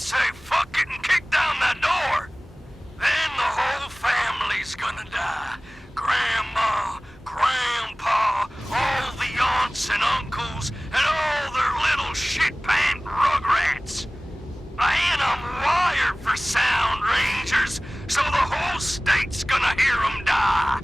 say fuck it and kick down that door. Then the whole family's gonna die. Grandma, Grandpa, all the aunts and uncles, and all their little shit-pant rugrats. And I'm wired for sound rangers, so the whole state's gonna hear them die.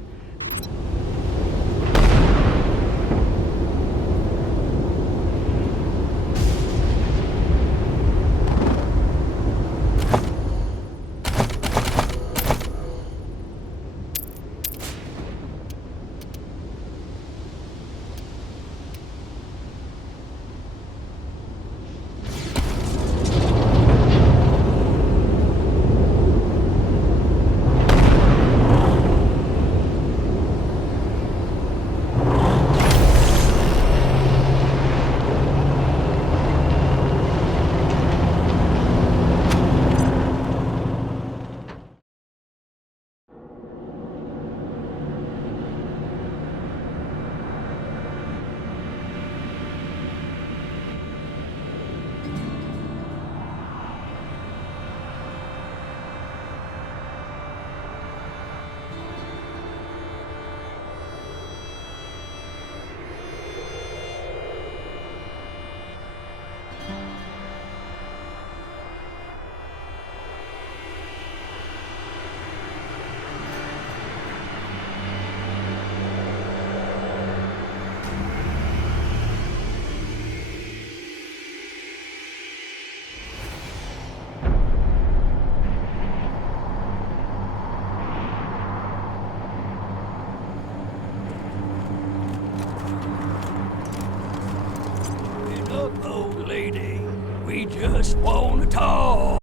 Lady, we just want to talk.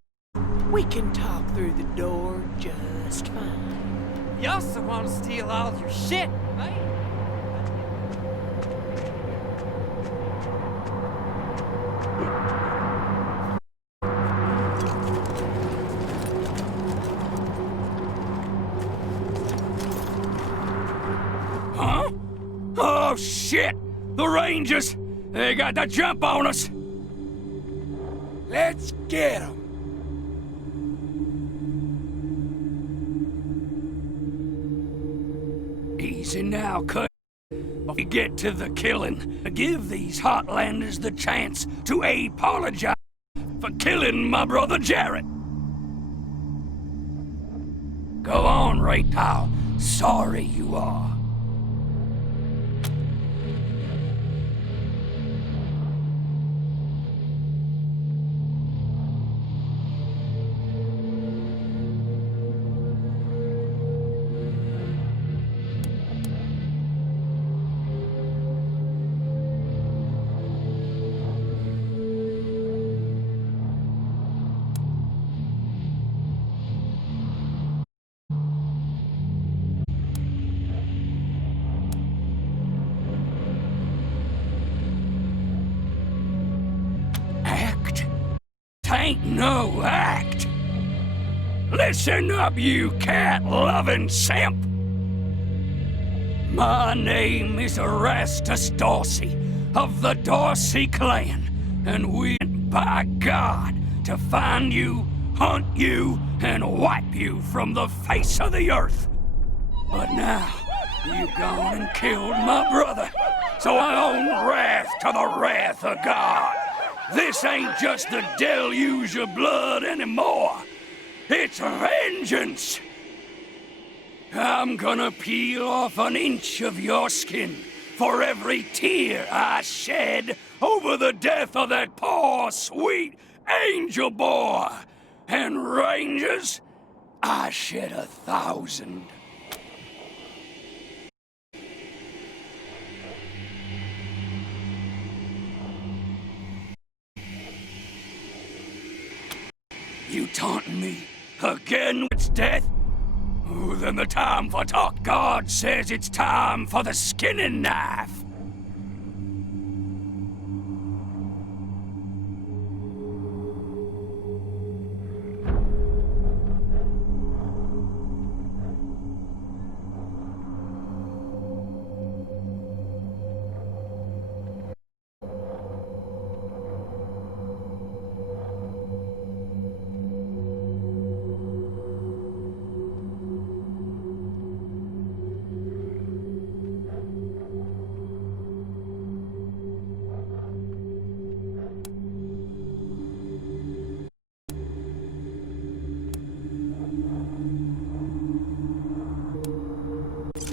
We can talk through the door just fine. You also want to steal all your shit, right? Huh? Oh, shit! The Rangers! They got the jump on us! Let's get 'em. Easy now, cut. We get to the killing. Give these Heartlanders the chance to apologize for killing my brother Jarrett. Go on, right how sorry you are. Ain't no act. Listen up, you cat-loving simp. My name is Erastus Dorsey of the Dorsey clan, and we went by God to find you, hunt you, and wipe you from the face of the earth. But now, you gone and killed my brother, so I own wrath to the wrath of God. This ain't just the deluge of blood anymore. It's vengeance. I'm gonna peel off an inch of your skin for every tear I shed over the death of that poor, sweet angel boy. And Rangers, I shed 1,000. You taunting me again with death? Oh, then the time for talk. God says it's time for the skinning knife.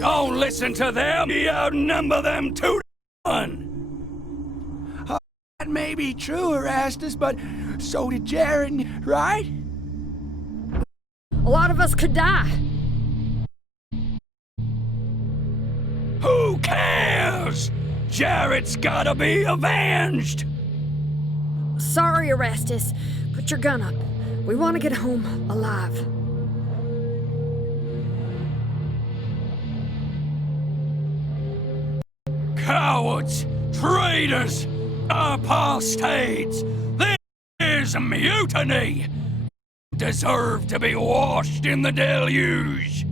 Don't listen to them. You outnumber them 2-1. That may be true, Erastus, but so did Jared, right? A lot of us could die. Who cares? Jared's gotta be avenged. Sorry, Erastus. Put your gun up. We want to get home alive. Cowards! Traitors! Apostates! This is mutiny! Deserve to be washed in the deluge!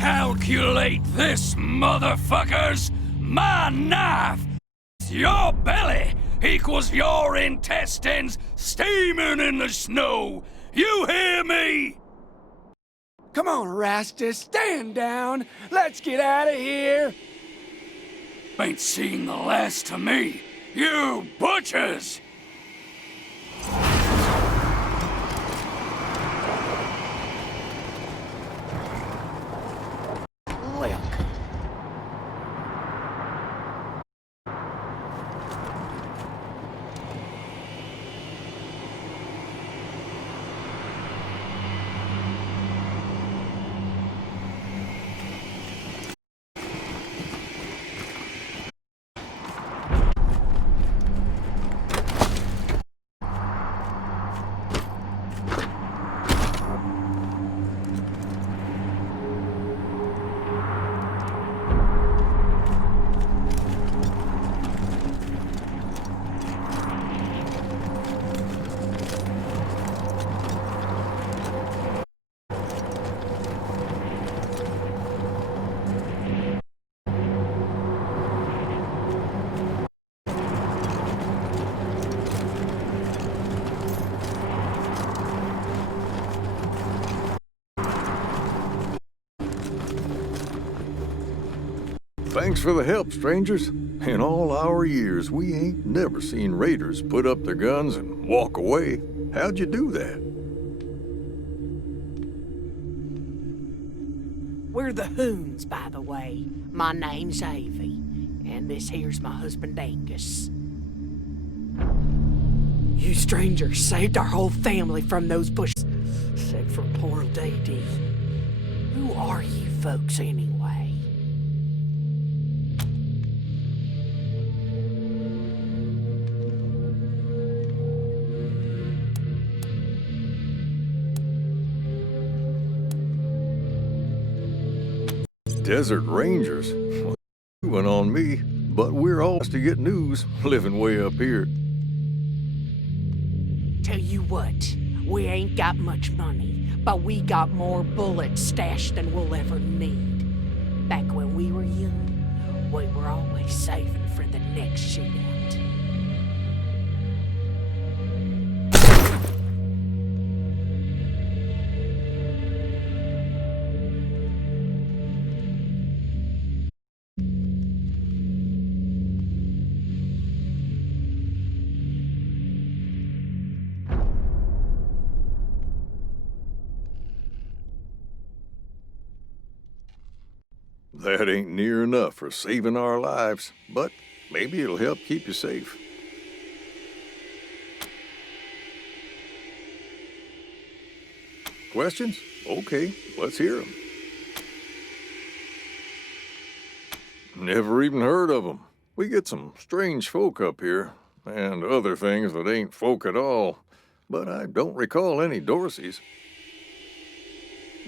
Calculate this, motherfuckers! My knife, your belly, equals your intestines steaming in the snow! You hear me? Come on, Erastus, stand down. Let's get out of here. Ain't seen the last of me, you butchers! Thanks for the help, strangers. In all our years, we ain't never seen raiders put up their guns and walk away. How'd you do that? We're the Hoons, by the way. My name's Avie, and this here's my husband Angus. You strangers saved our whole family from those bushes, except for poor Dee. Who are you folks anyway? Desert Rangers? Well, you went on me, but we're all to get news living way up here. Tell you what, we ain't got much money, but we got more bullets stashed than we'll ever need. Back when we were young, we were always saving for the next shootout. That ain't near enough for saving our lives, but maybe it'll help keep you safe. Questions? Okay, let's hear them. Never even heard of them. We get some strange folk up here, and other things that ain't folk at all, but I don't recall any Dorseys.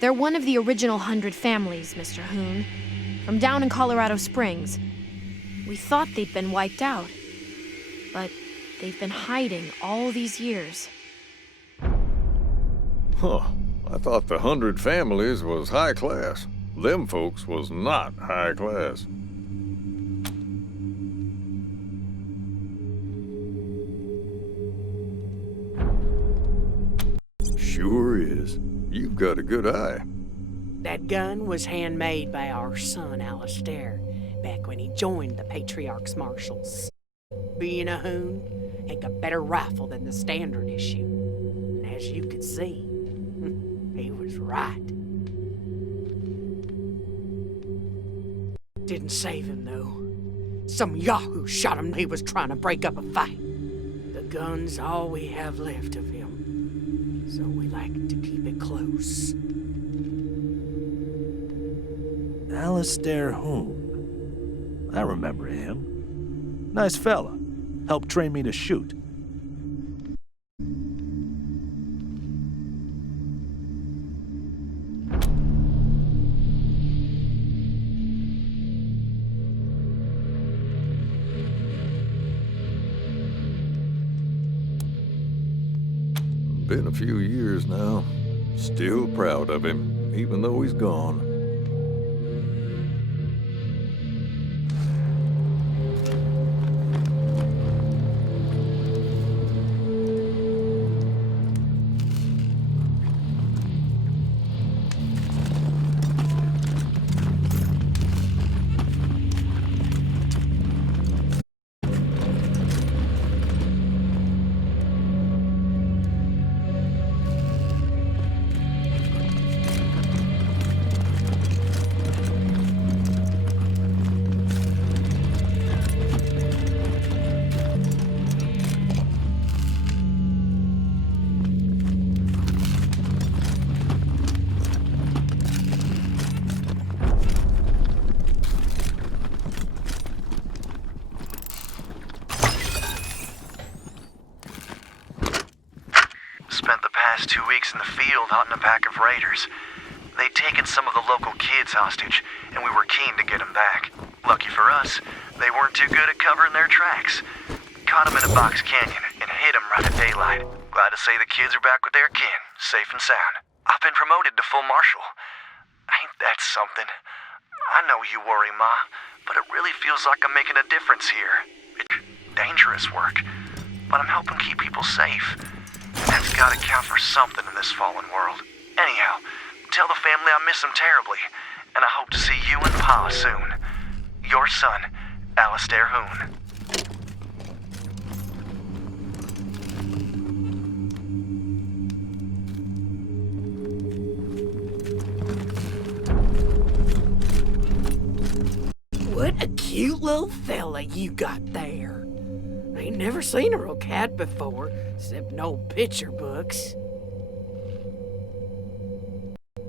They're one of the original 100 families, Mr. Hoon, from down in Colorado Springs. We thought they'd been wiped out, but they've been hiding all these years. Huh. I thought the 100 families was high class. Them folks was not high class. sure is. You've got a good eye. That gun was handmade by our son, Alistair, back when he joined the Patriarch's Marshals. Being a hoon, ain't a better rifle than the standard issue. And as you could see, he was right. Didn't save him, though. Some yahoo shot him. He was trying to break up a fight. The gun's all we have left of him, so we like to keep it close. Alistair Hoon. I remember him. Nice fella. Helped train me to shoot. Been a few years now. Still proud of him, even though he's gone. Spent the past 2 weeks in the field hunting a pack of raiders. They'd taken some of the local kids hostage, and we were keen to get them back. Lucky for us, they weren't too good at covering their tracks. Caught them in a box canyon and hit them right at daylight. Glad to say the kids are back with their kin, safe and sound. I've been promoted to full marshal. Ain't that something? I know you worry, Ma, but it really feels like I'm making a difference here. It's dangerous work, but I'm helping keep people safe. That's gotta count for something in this fallen world. Anyhow, tell the family I miss them terribly, and I hope to see you and Pa soon. Your son, Alistair Hoon. What a cute little fella you got there. I ain't never seen a real cat before, except in old picture books.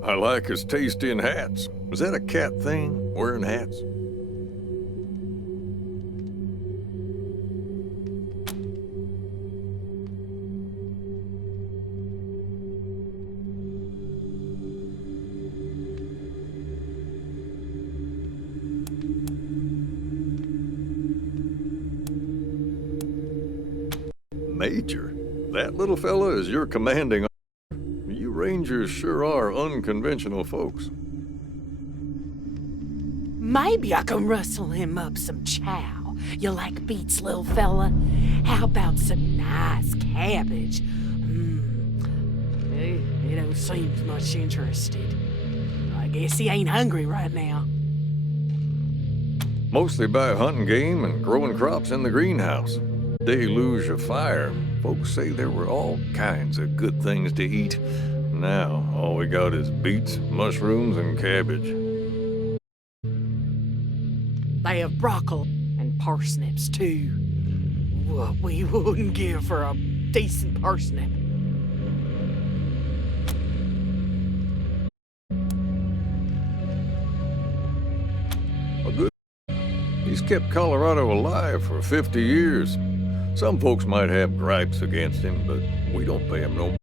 I like his taste in hats. Is that a cat thing, wearing hats? Major, that little fella is your commanding officer. You Rangers sure are unconventional folks. Maybe I can rustle him up some chow. You like beets, little fella? How about some nice cabbage? He don't seem much interested. I guess he ain't hungry right now. Mostly by hunting game and growing crops in the greenhouse. Deluge of fire. Folks say there were all kinds of good things to eat. Now, all we got is beets, mushrooms, and cabbage. They have broccoli and parsnips, too. What we wouldn't give for a decent parsnip. A good. He's kept Colorado alive for 50 years. Some folks might have gripes against him, but we don't pay him no.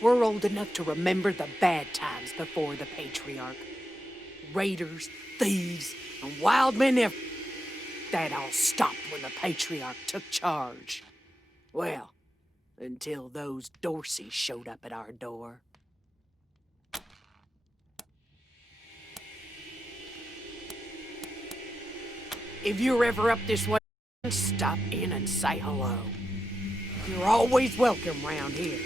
We're old enough to remember the bad times before the Patriarch. Raiders, thieves, and wild men everywhere. That all stopped when the Patriarch took charge. Well, until those Dorseys showed up at our door. If you're ever up this way, stop in and say hello. You're always welcome round here.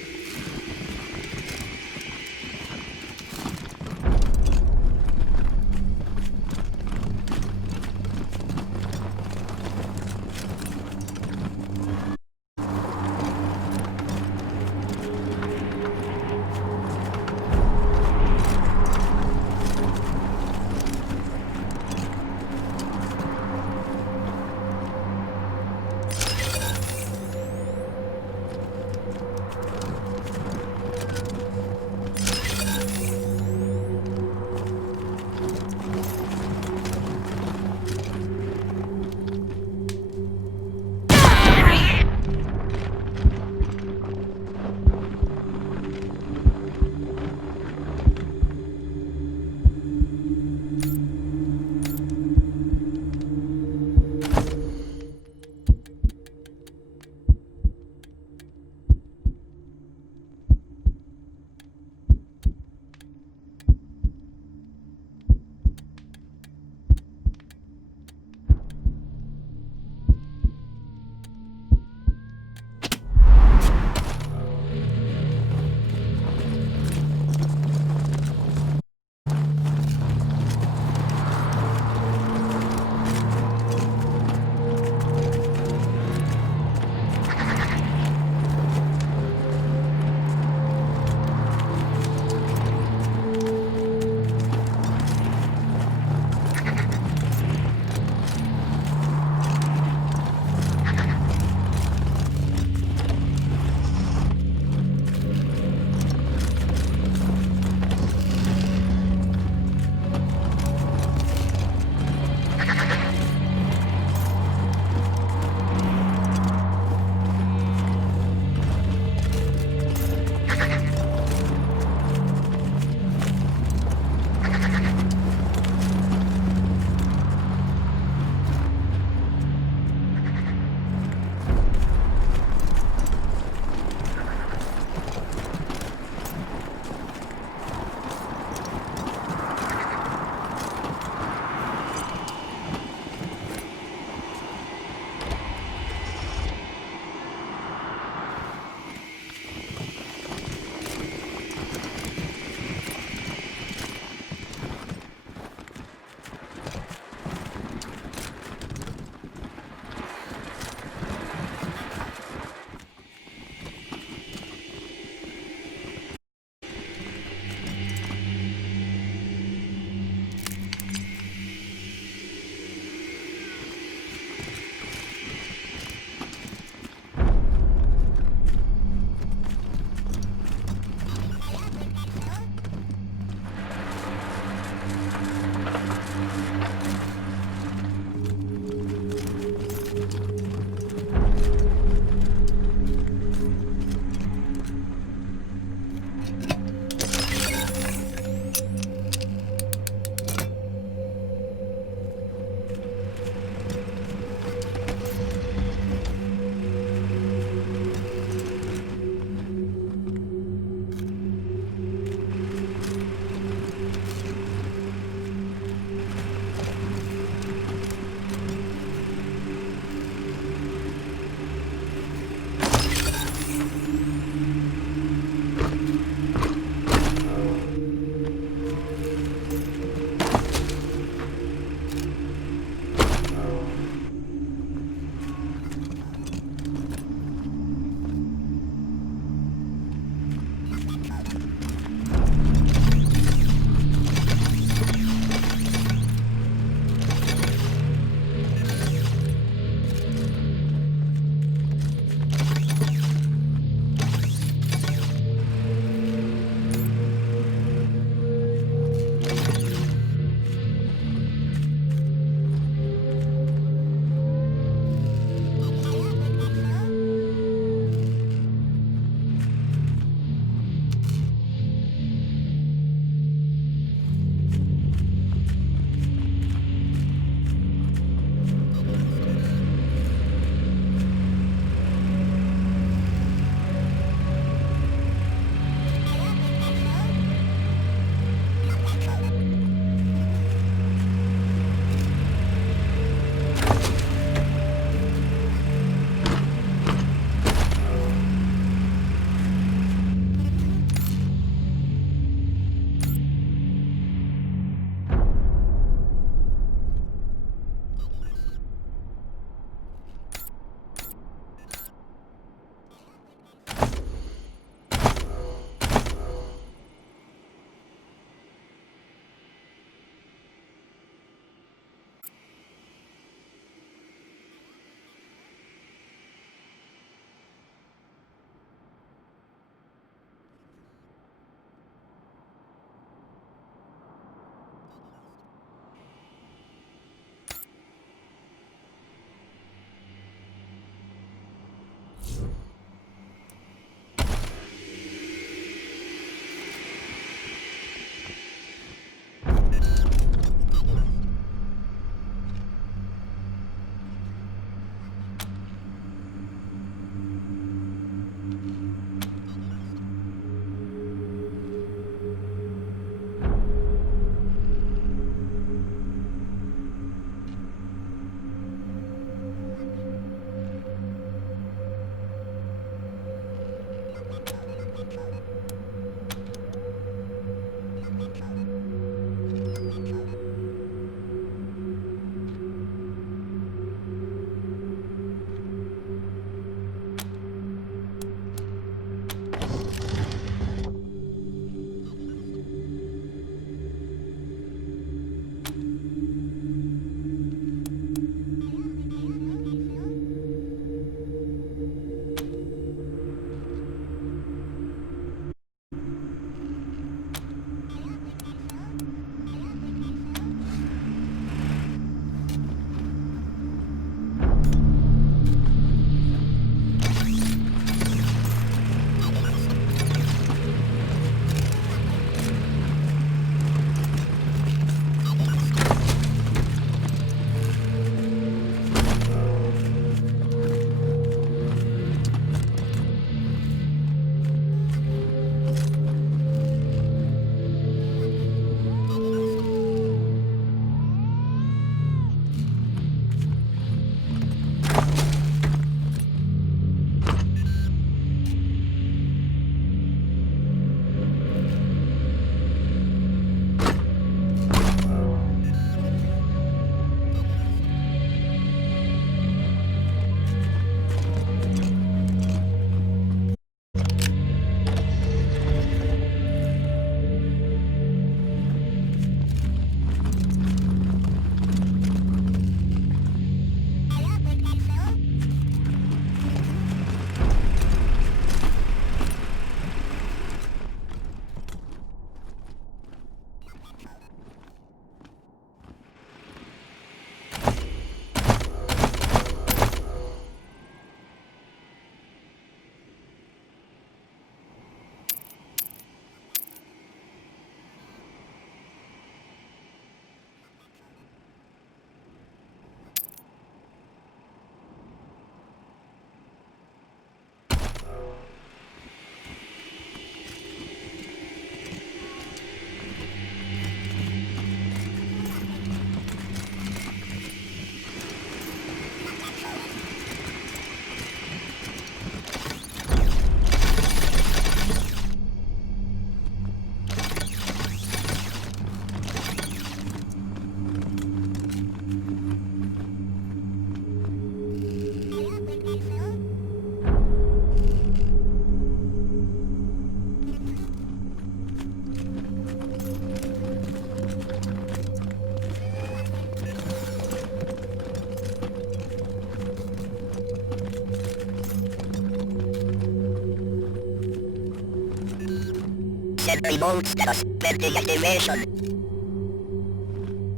set remote status, pending activation.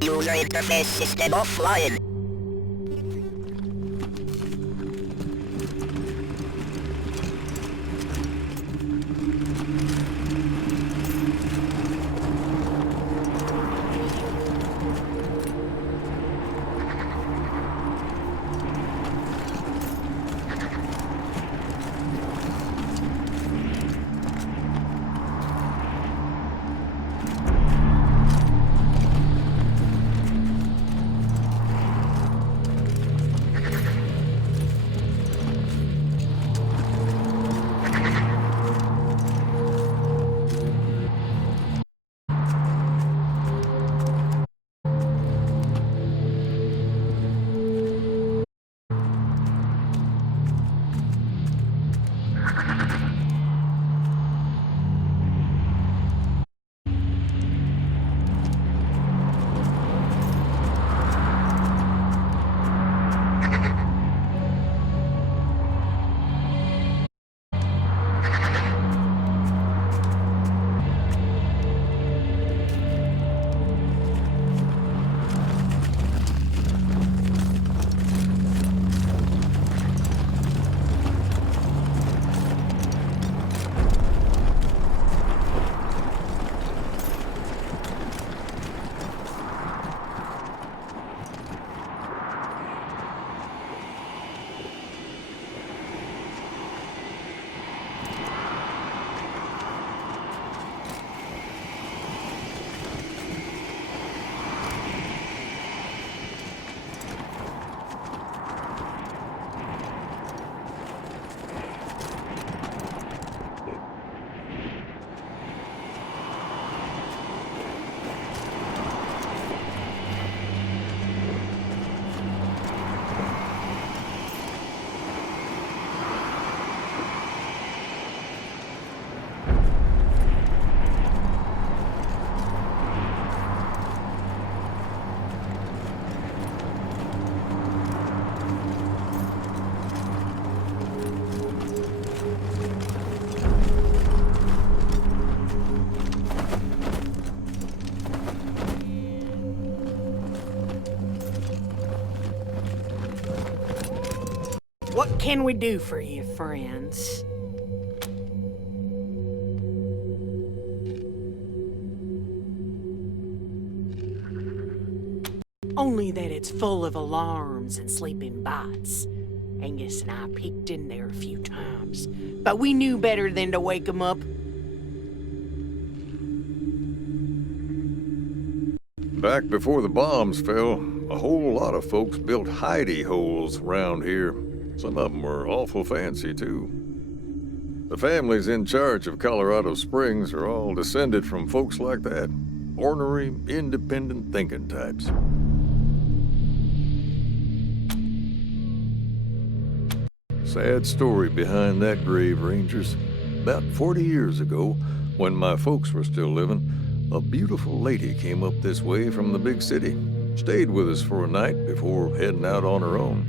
User interface system offline. What can we do for you, friends? Only that it's full of alarms and sleeping bots. Angus and I peeked in there a few times, but we knew better than to wake 'em up. Back before the bombs fell, a whole lot of folks built hidey holes around here. Some of them were awful fancy, too. The families in charge of Colorado Springs are all descended from folks like that. Ornery, independent thinking types. Sad story behind that grave, Rangers. About 40 years ago, when my folks were still living, a beautiful lady came up this way from the big city. Stayed with us for a night before heading out on her own.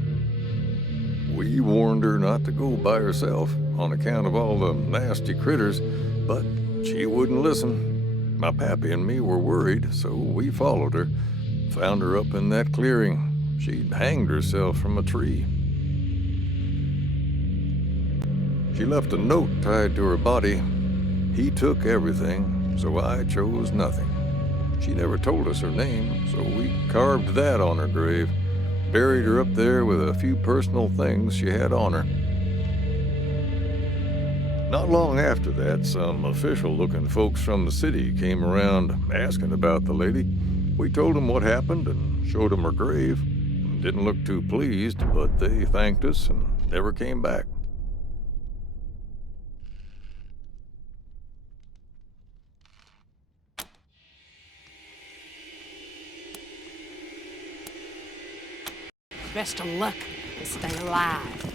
We warned her not to go by herself on account of all the nasty critters, but she wouldn't listen. My pappy and me were worried, so we followed her. Found her up in that clearing. She'd hanged herself from a tree. She left a note tied to her body. He took everything, so I chose nothing. She never told us her name, so we carved that on her grave. Buried her up there with a few personal things she had on her. Not long after that, some official-looking folks from the city came around asking about the lady. We told them what happened and showed them her grave. Didn't look too pleased, but they thanked us and never came back. Best of luck and stay alive.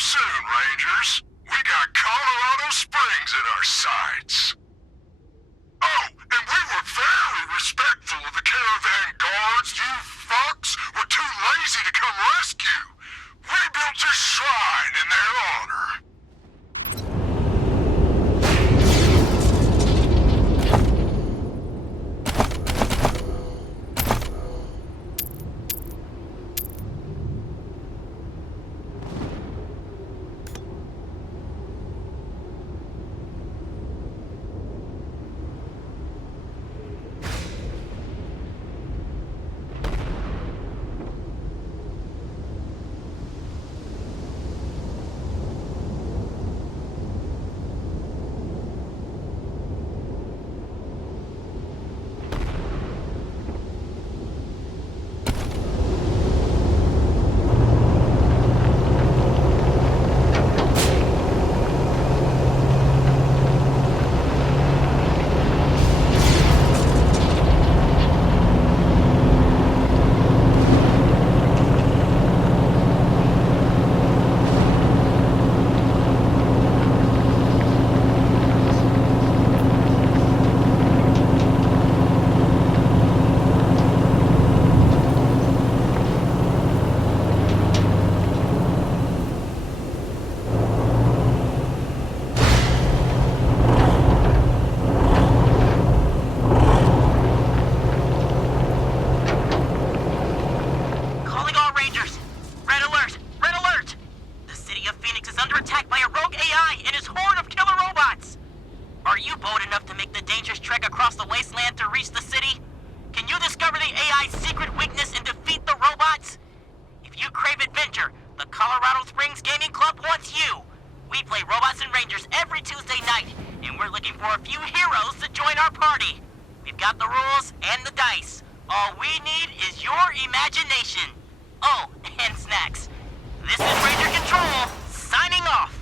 soon, Rangers. We got Colorado Springs in our sights. Oh, and we were very respectful of the caravan guards. You fucks were too lazy to come rescue. We built a shrine in their honor. across the Wasteland to reach the city? Can you discover the AI's secret weakness and defeat the robots? If you crave adventure, the Colorado Springs Gaming Club wants you. We play Robots and Rangers every Tuesday night, and we're looking for a few heroes to join our party. We've got the rules and the dice. All we need is your imagination. Oh, and snacks. This is Ranger Control, signing off.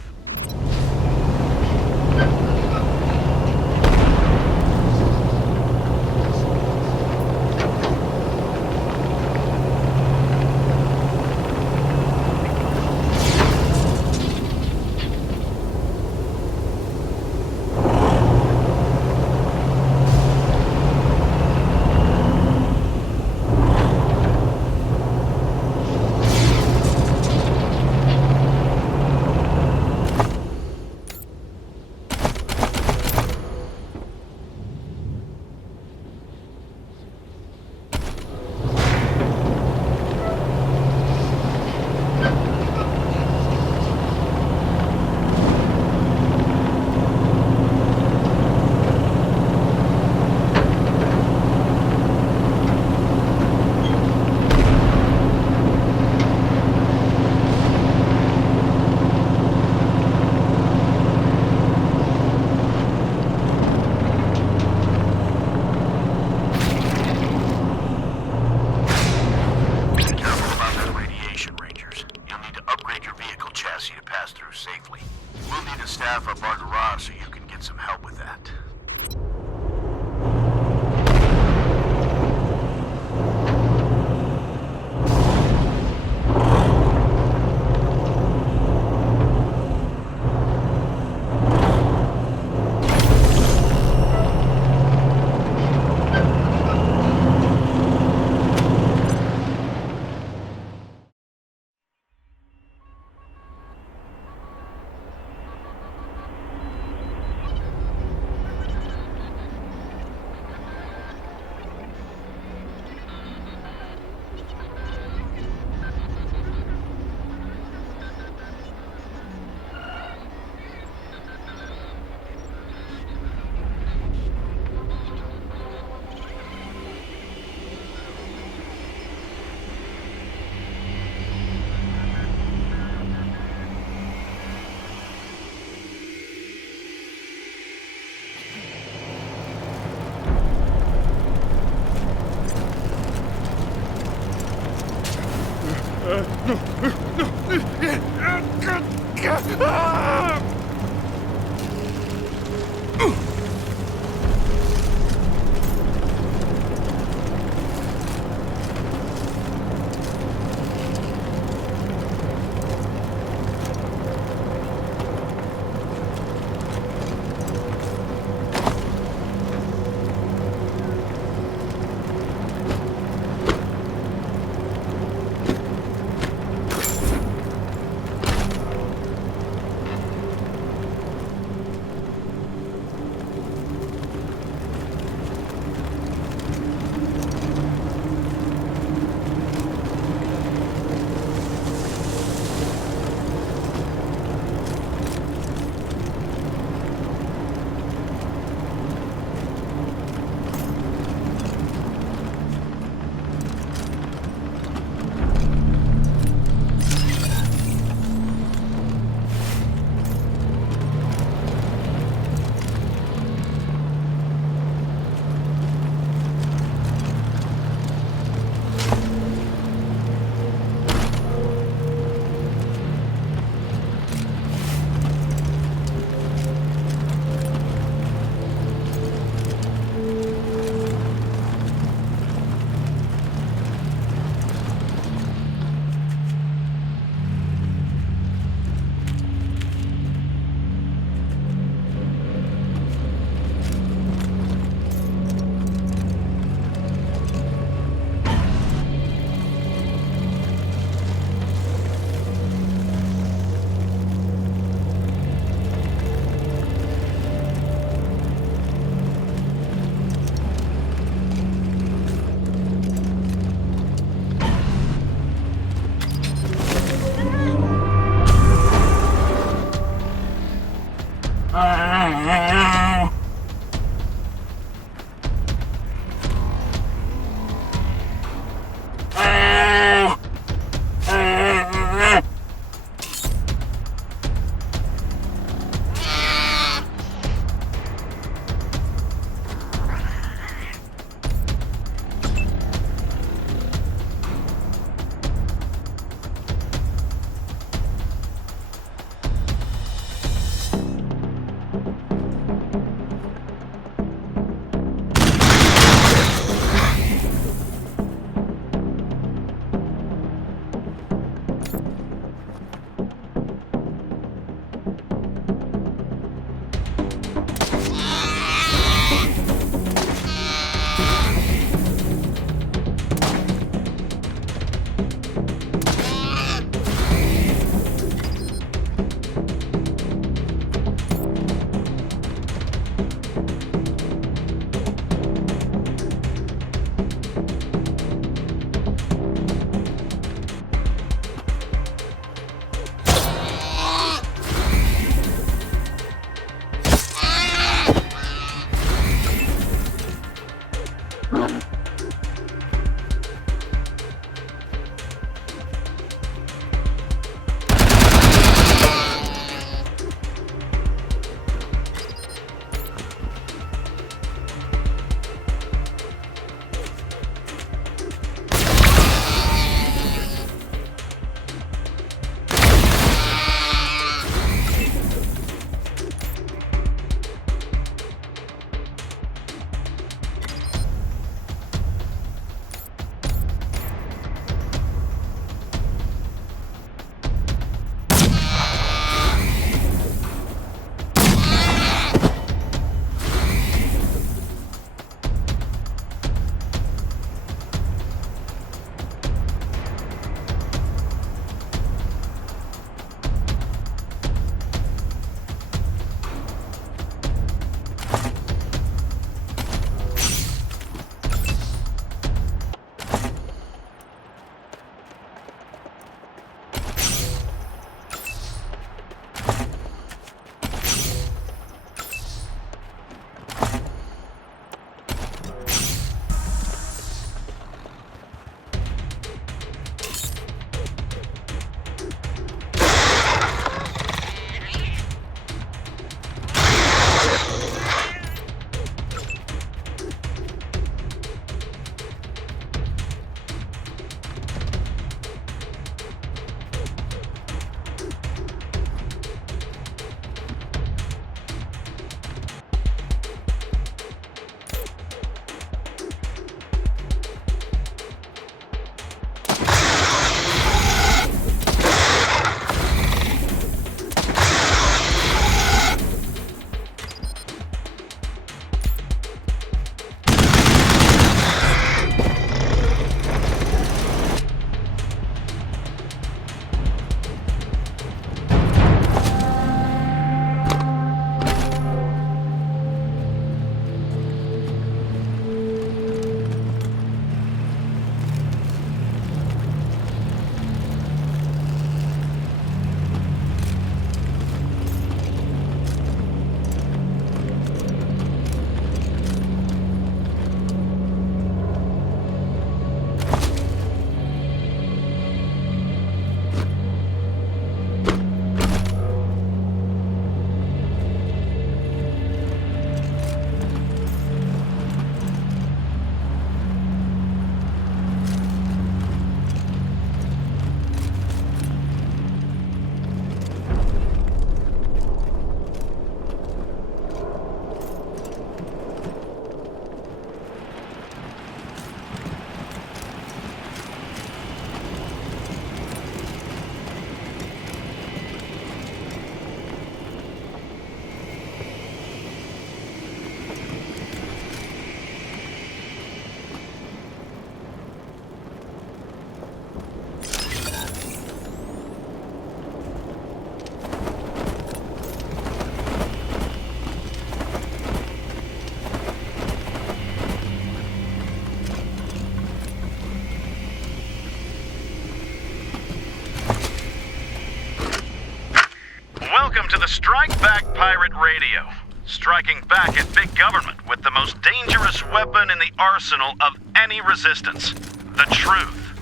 Welcome to the Strike Back Pirate Radio. Striking back at big government with the most dangerous weapon in the arsenal of any resistance. The truth.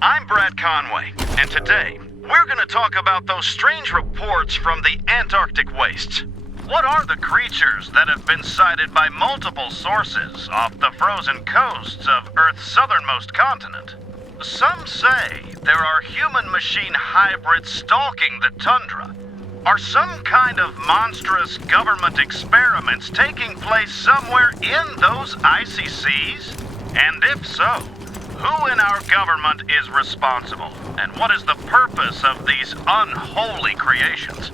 I'm Brad Conway, and today, we're gonna talk about those strange reports from the Antarctic wastes. What are the creatures that have been sighted by multiple sources off the frozen coasts of Earth's southernmost continent? Some say there are human-machine hybrids stalking the tundra. Are some kind of monstrous government experiments taking place somewhere in those icy seas? And if so, who in our government is responsible? And what is the purpose of these unholy creations?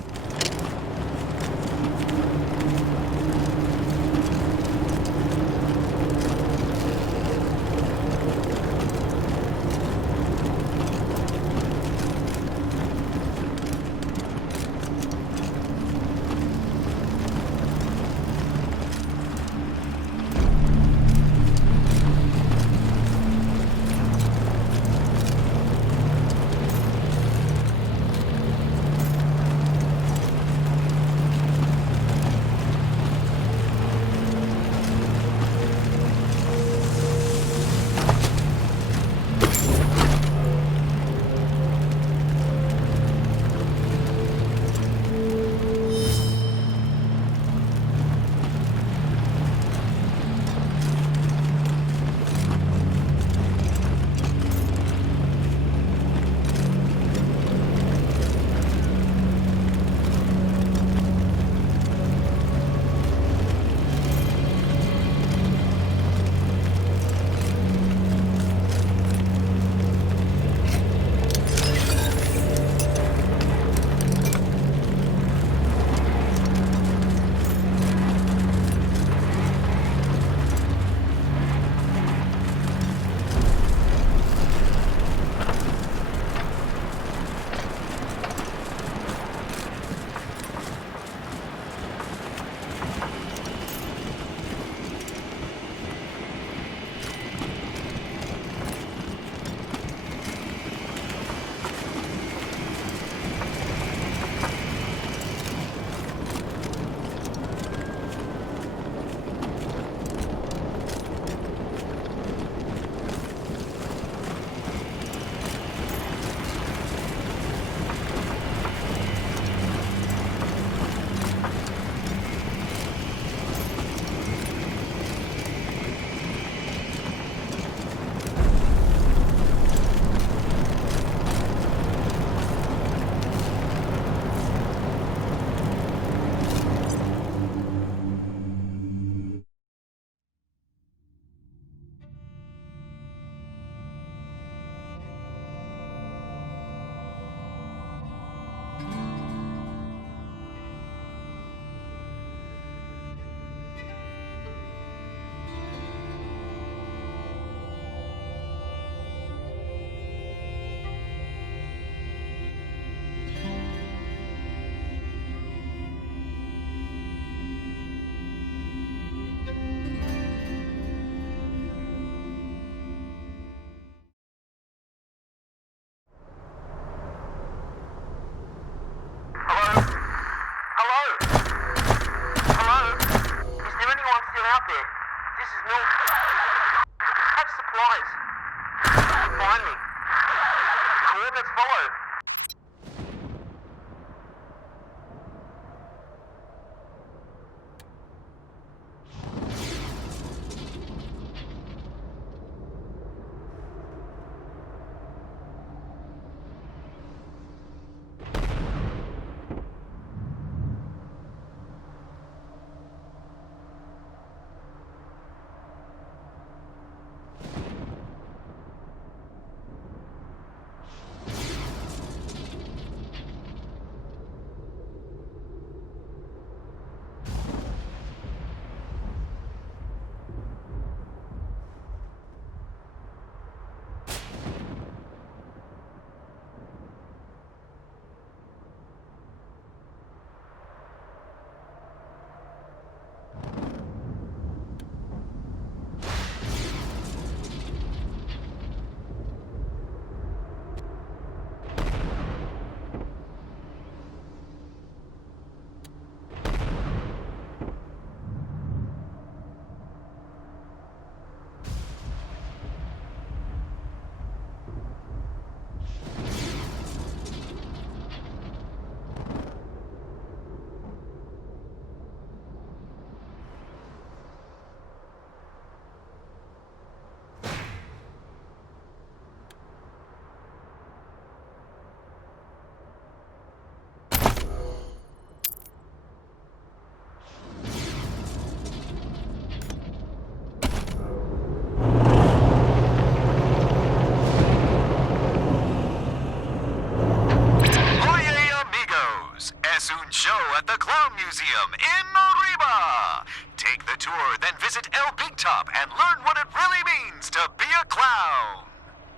Es un show at the Clown Museum in Arriba. Take the tour, then visit El Big Top and learn what it really means to be a clown.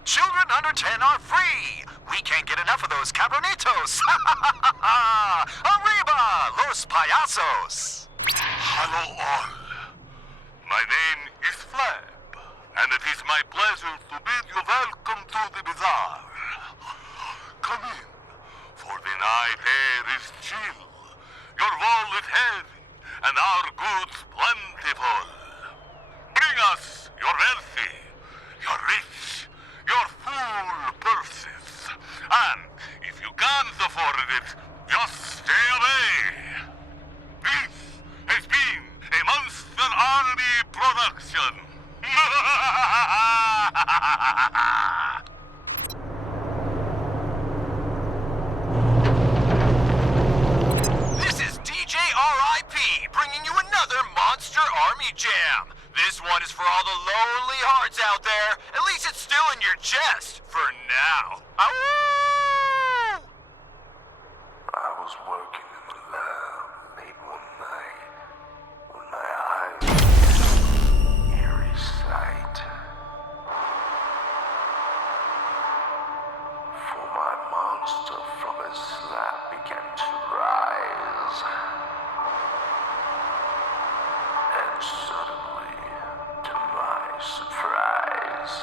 Children under 10 are free. We can't get enough of those cabronitos. Arriba, los payasos. Hello all. My name is Flab, and it is my pleasure to bid you welcome to the bazaar. Come in, for the night air is chill, your wall is heavy, and our goods plentiful. Bring us your wealthy, your rich, your full purses, and if you can't afford it, just stay away. This has been a Monster Army production. This is DJ RIP bringing you another Monster Army Jam. This one is for all the lonely hearts out there. At least it's still in your chest for now. Ow! I was working in the lab late one night when my eyes eerie sight. For my monster from his slab began to rise. And suddenly, to my surprise,